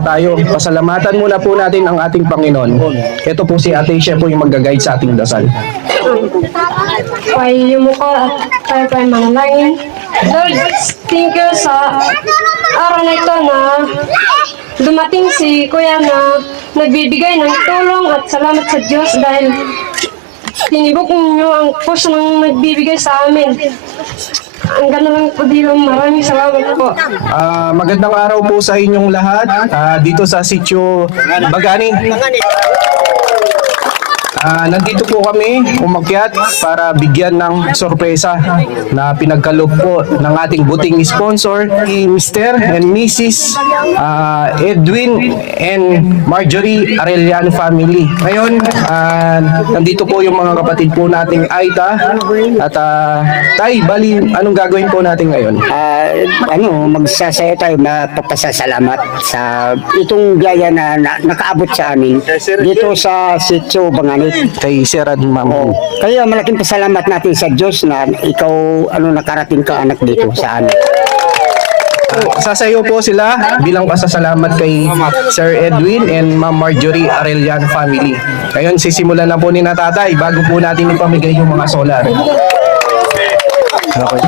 muna tayo. Pasalamatan muna po natin ang ating Panginoon. Ito po si Ate, siya po yung mag-guide sa ating dasal. Pay mo ko at tayo pa manalangin. Lord, thank you sa araw na ito na dumating si Kuya na nagbibigay ng tulong at salamat sa Diyos dahil tinibok niyo ang puso ng nagbibigay sa amin. Ang ganda lang po dito. Maraming salamat po. Magandang araw po sa inyong lahat dito sa Sitio Bagani. Nandito po kami umakyat para bigyan ng sorpresa na pinagkaloob po ng ating buting sponsor, Mr. and Mrs. Edwin and Marjorie Arellano family. Ngayon, nandito po yung mga kapatid po nating Aita at Tay, bali, anong gagawin po natin ngayon? Magsasaya tayo na papasasalamat sa itong biyaya na nakaabot sa amin dito sa Sitio Bagani. Kay Sir at Ma'am. Kaya malaking pasalamat natin sa Diyos na ikaw nakarating ka anak dito sa amin. Sasayo po sila bilang pasasalamat kay Sir Edwin and Ma'am Marjorie Arellano family. Ngayon, sisimulan na po ni na Tatay bago po natin ipamigay yung mga solar. Okay.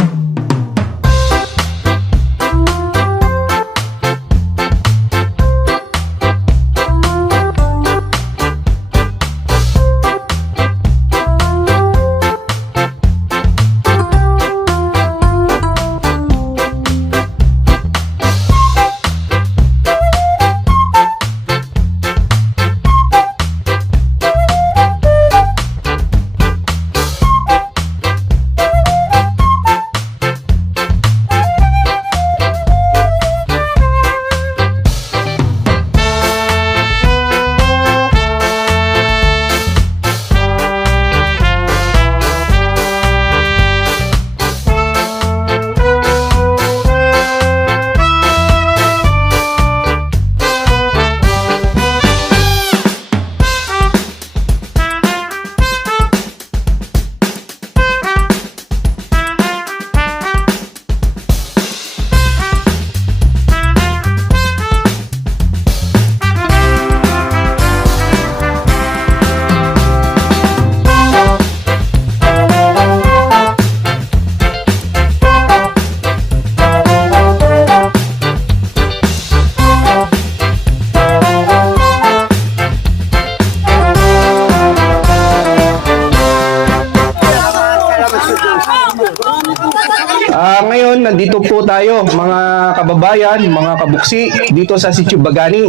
Ngayon, nandito po tayo mga kababayan, mga kabuksi dito sa Sitio Bagani.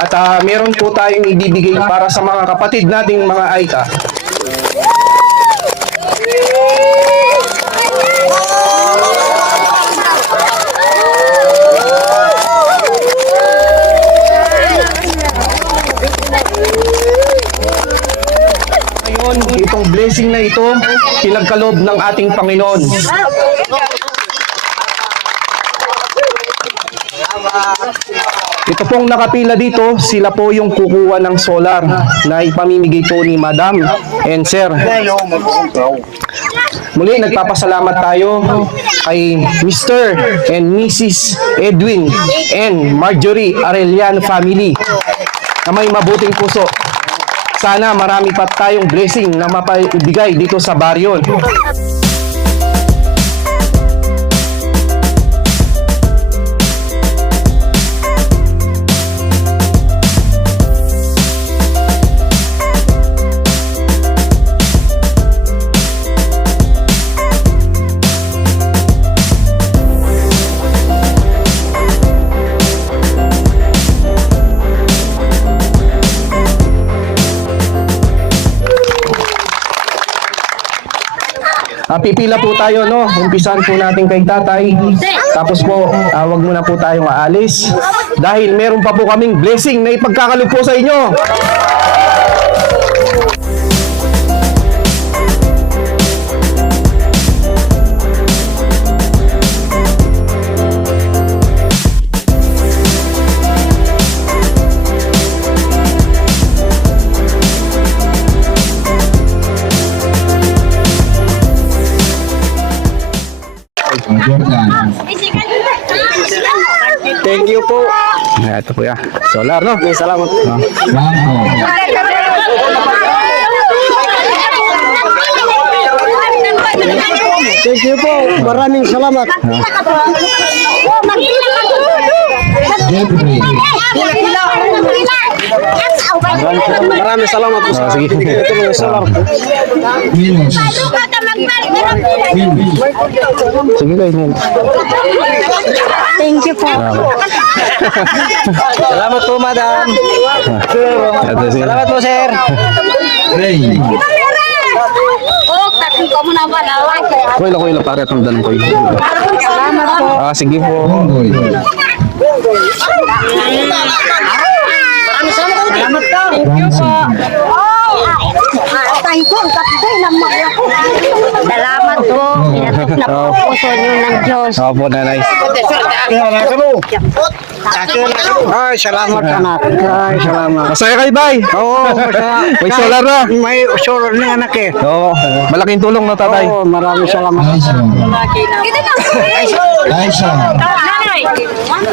At meron po tayong ibibigay para sa mga kapatid nating mga Aita. Ngayon, itong blessing na ito, pinagkaloob ng ating Panginoon. Ito pong nakapila dito, sila po yung kukuha ng solar na ipamimigay po ni Madam and Sir. Muli, nagpapasalamat tayo kay Mr. and Mrs. Edwin and Marjorie Arellano family na may mabuting puso. Sana marami pa tayong blessing na mapaibigay dito sa baryo. Pipila po tayo, no? Umpisan po natin kay Tatay. Tapos po, wag muna po tayong aalis. Dahil meron pa po kaming blessing na ipagkakaloob po sa inyo. Thank you po Ito kuya. Solar, no? Salamat. Thank you po. Maraming salamat. Maraming salamat po. Sige. Sige guys. Thank you po. Salamat po, madam. Sige. Salamat po, sir. Kuya lang pare itong dalang kuya. Salamat po. Sige po. Salamat po. Inatok na po puso niyo ng Diyos. Opo, nanay. Ay, salamat, anak. Ay, salamat. Masaya kayo, bay? Oo, May solar na. May solar na anak eh. Oo. Malaking tulong na tatay. Oo, maraming salamat.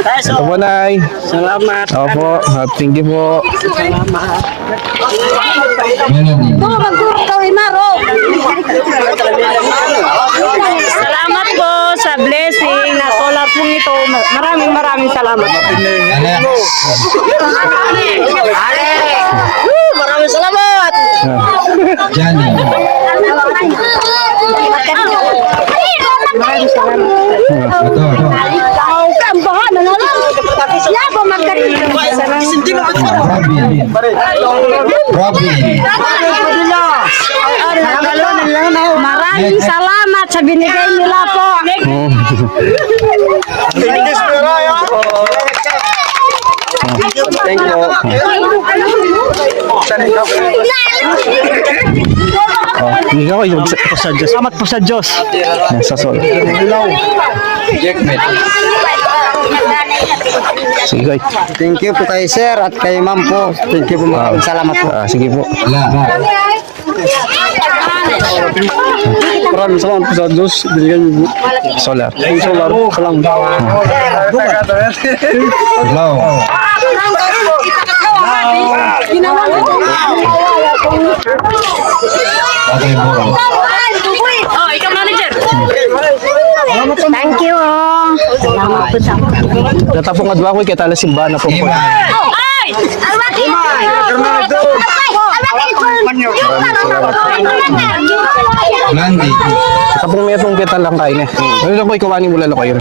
Ito po, nay. Salamat. Opo. Thank you po. Salamat po sa blessing na solar po ito. Maraming salamat. Maraming salamat. Maraming salamat sa binigay nila po. Thank you. Hindi ako yung sa Diyos. Salamat po sa Diyos. Sa sol. Sige guys. Thank you po kay sir at kay ma'am po. Thank you po, maraming salamat po. Sige po. Maraming salamat po sa Diyos. Binigyan niyo po. Solar. Ang solar. Salamat. Oh, ikaw manager. Thank you. Salamat po sa Natapong adwa ko kaya tala simbahan na po po. Ay! Natapong may itong kita lang kain eh. Ano lang ko ikawanin mo lalo kayo.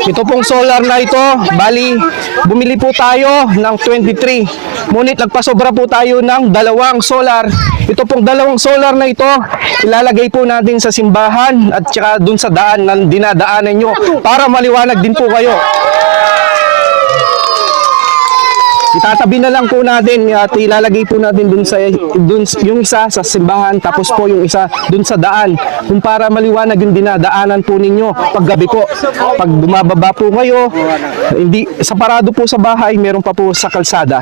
Ito pong solar na ito, bali, bumili po tayo ng 23. Ngunit nagpasobra po tayo ng 2 solar. Ito pong 2 solar na ito, ilalagay po natin sa simbahan at saka dun sa daan na dinadaanan nyo para maliwanag din po kayo. Itatabi na lang po natin at ilalagay po natin dun yung isa sa simbahan tapos po yung isa dun sa daan kung para maliwanag yung dinadaanan po ninyo paggabi po. Pag bumababa po kayo, hindi sa parado po sa bahay, meron pa po sa kalsada.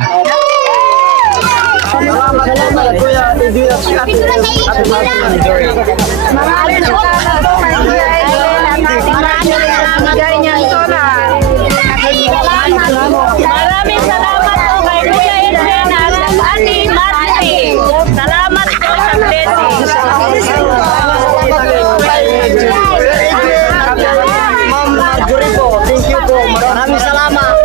Maraming salamat po kay Kuya Edwin at Ate Marty. Salamat po sa blessing. Ma'am Marjorie po. Thank you po. Maraming salamat.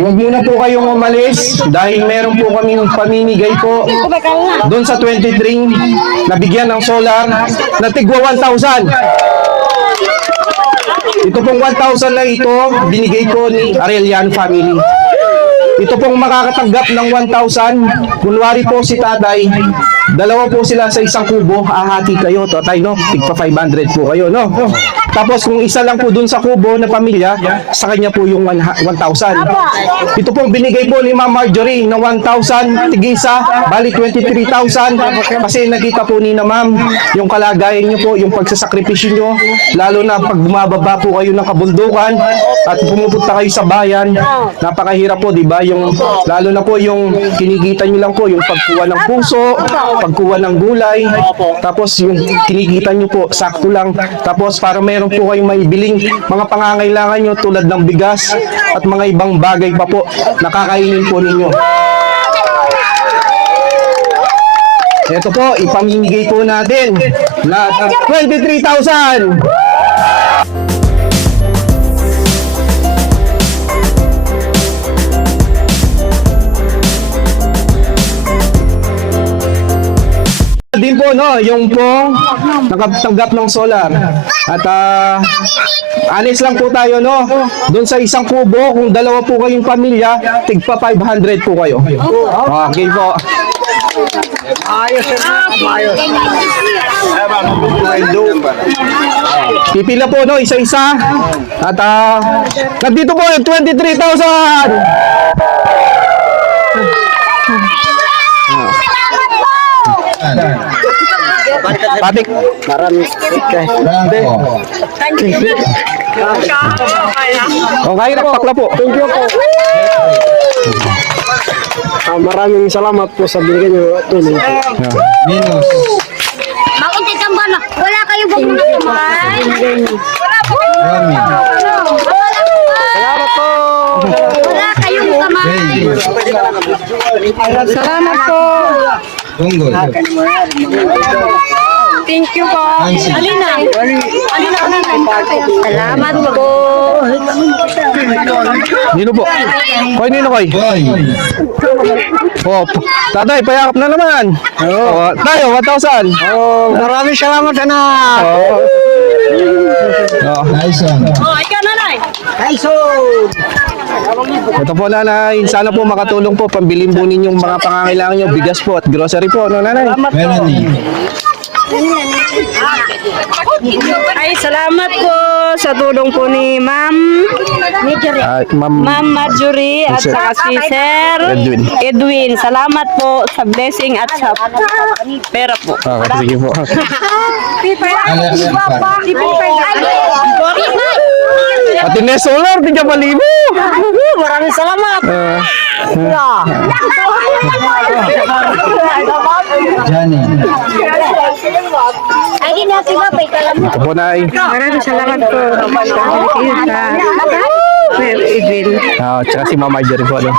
Huwag muna po kayong umalis dahil meron po kaming pamimigay po doon sa 23 nabigyan ng solar na tigwa 1,000. Ito pong 1,000 na ito binigay ko ni Arellano family. ito pong makakatanggap ng 1,000. Kunwari po si tatay, dalawa po sila sa isang kubo, ahati kayo, tatay, no? Tigpa 500 po kayo, no? Tapos kung isa lang po dun sa kubo na pamilya, sa kanya po yung 1,000. Ito pong binigay po ni Ma'am Marjorie na 1,000, tig-isa, bali 23,000. Kasi nakita po ni na Ma'am yung kalagayan nyo po, yung pagsasakripisyo nyo, lalo na pag bumababa po kayo ng kabundukan at pumupunta kayo sa bayan, napakahirap po, di ba? Yung, lalo na po yung kinikita nyo lang po, yung pagkuha ng puso, pagkuha ng gulay, tapos yung kinikita nyo po, sakto lang. Tapos para meron po kayong maibiling mga pangangailangan nyo tulad ng bigas at mga ibang bagay pa po, nakakainin po ninyo. Ito po, ipamimigay po natin na 23,000! Din po, no, yung po nakatanggap ng solar. At honest lang po tayo, no, doon sa isang kubo, kung dalawa po kayong pamilya, tigpa 500 po kayo. Okay po. Pipila po, no, isa-isa. At nandito po yung 23,000! Patik. Maraming Okay, pakla po. thank you po. Maraming salamat po sa binigay niyo tulong. Minus. Makunti kang bala. Wala kayo bumabay. Wala po. Salamat po. Wala kayong kamay. Salamat po. Tunggol. Thank you po. Alina. Salamat po. Nino po? Koy, Nino Koy? Oh, tatay, payakap na naman. Oh, tayo, 1,000. Oh, maraming salamat anak. Oh. Nice one. Oh, ikaw nanay. Ito po, nanay. Sana po makatulong po. Pambilin po ninyong mga pangangailangan nyo. Bigas po at grocery po. No, nanay? Melanie. Ay, salamat po sa tulong po ni Ma'am Ma'am Marjorie at saka si Sir Edwin. Salamat po sa blessing at sa pera po. Okay, sige po. At Ines Solar, di ka malibo. Maraming salamat. Johnny. Ay, di natin ba? Ito po, nay. Maraming salamat po sa Sir Edwin. Tsaka si Mama Marjorie po. Ano?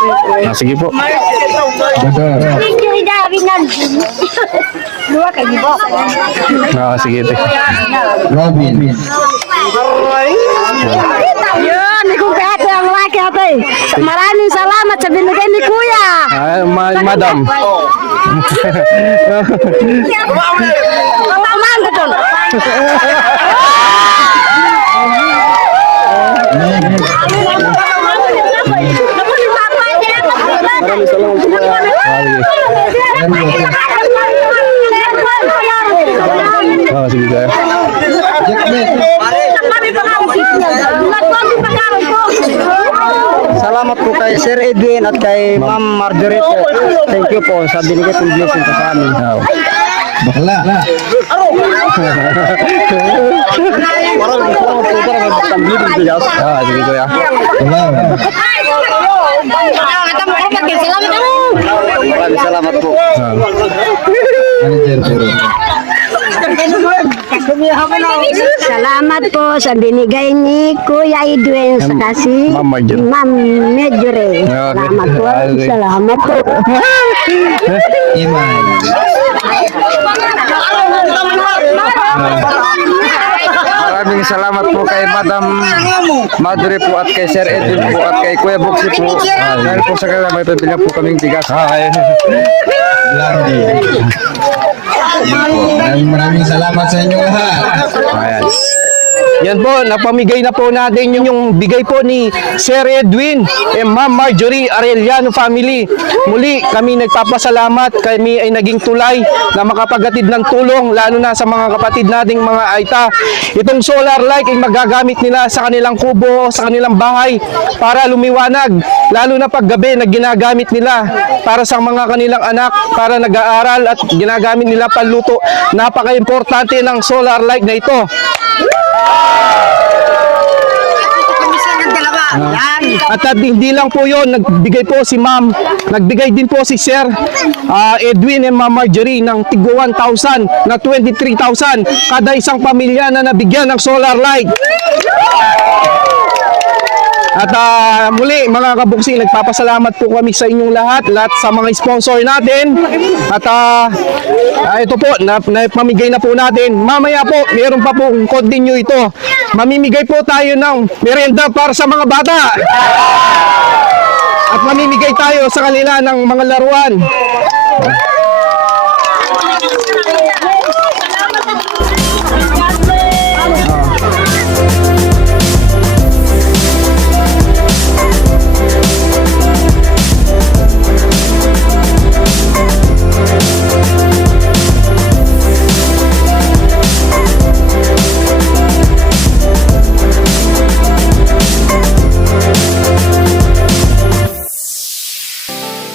Sige po. Thank you, Davinan. Dua kayo, di ba? Sige, ito. Robin. Yun, ikong kahit ang laki ate. Maraming salamat sa binigay ni Kuya. Madam. Papaman ko doon. Maraming salamat po. Sige, kaya. Salamat po kay Sir Edwin at kay Ma'am Marjorie po. Thank you po sa binigay ng blessing po sa amin. Bakla. Maraming salamat po para magpambili ng bigas. Sige, kaya. Maraming salamat po. Manager puro. Salamat po sa binigay ni Kuya Edwin sa kasi Ma'am Marjorie. Ma'am Marjorie. Salamat po. Okay. Salamat po. Iman. Maraming salamat po kay Madam Marjorie po at kay Sir Edwin po at kay Kuya Boxy po. Dahil po sa kanila may pabila po kaming bigas. Blondie. Maraming salamat sa inyo lahat. Ayan. Yan po, napamigay na po natin yung bigay po ni Sir Edwin and Ma'am Marjorie Arellano family. Muli, kami nagpapasalamat. Kami ay naging tulay na makapagatid ng tulong, lalo na sa mga kapatid nating mga Aita. Itong solar light ay magagamit nila sa kanilang kubo, sa kanilang bahay para lumiwanag. Lalo na pag gabi na ginagamit nila para sa mga kanilang anak, para nag-aaral at ginagamit nila panluto. Napaka-importante ng solar light na ito. At hindi lang po yon, nagbigay po si Ma'am, nagbigay din po si Sir Edwin and Ma'am Marjorie ng tigwa 1,000 na 23,000 kada isang pamilya na nabigyan ng solar light. At muli mga kabuksing, nagpapasalamat po kami sa inyong lahat sa mga sponsor natin. At ito po, napamigay na po natin. Mamaya po, meron pa po continue ito. Mamimigay po tayo ng merienda para sa mga bata. At mamimigay tayo sa kanila ng mga laruan.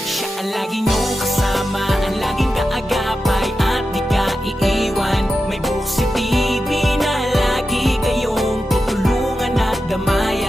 Siya ang lagi niyong kasama, ang laging kaagapay at di ka iiwan. May Buksi TV na lagi kayong tutulungan at damayan.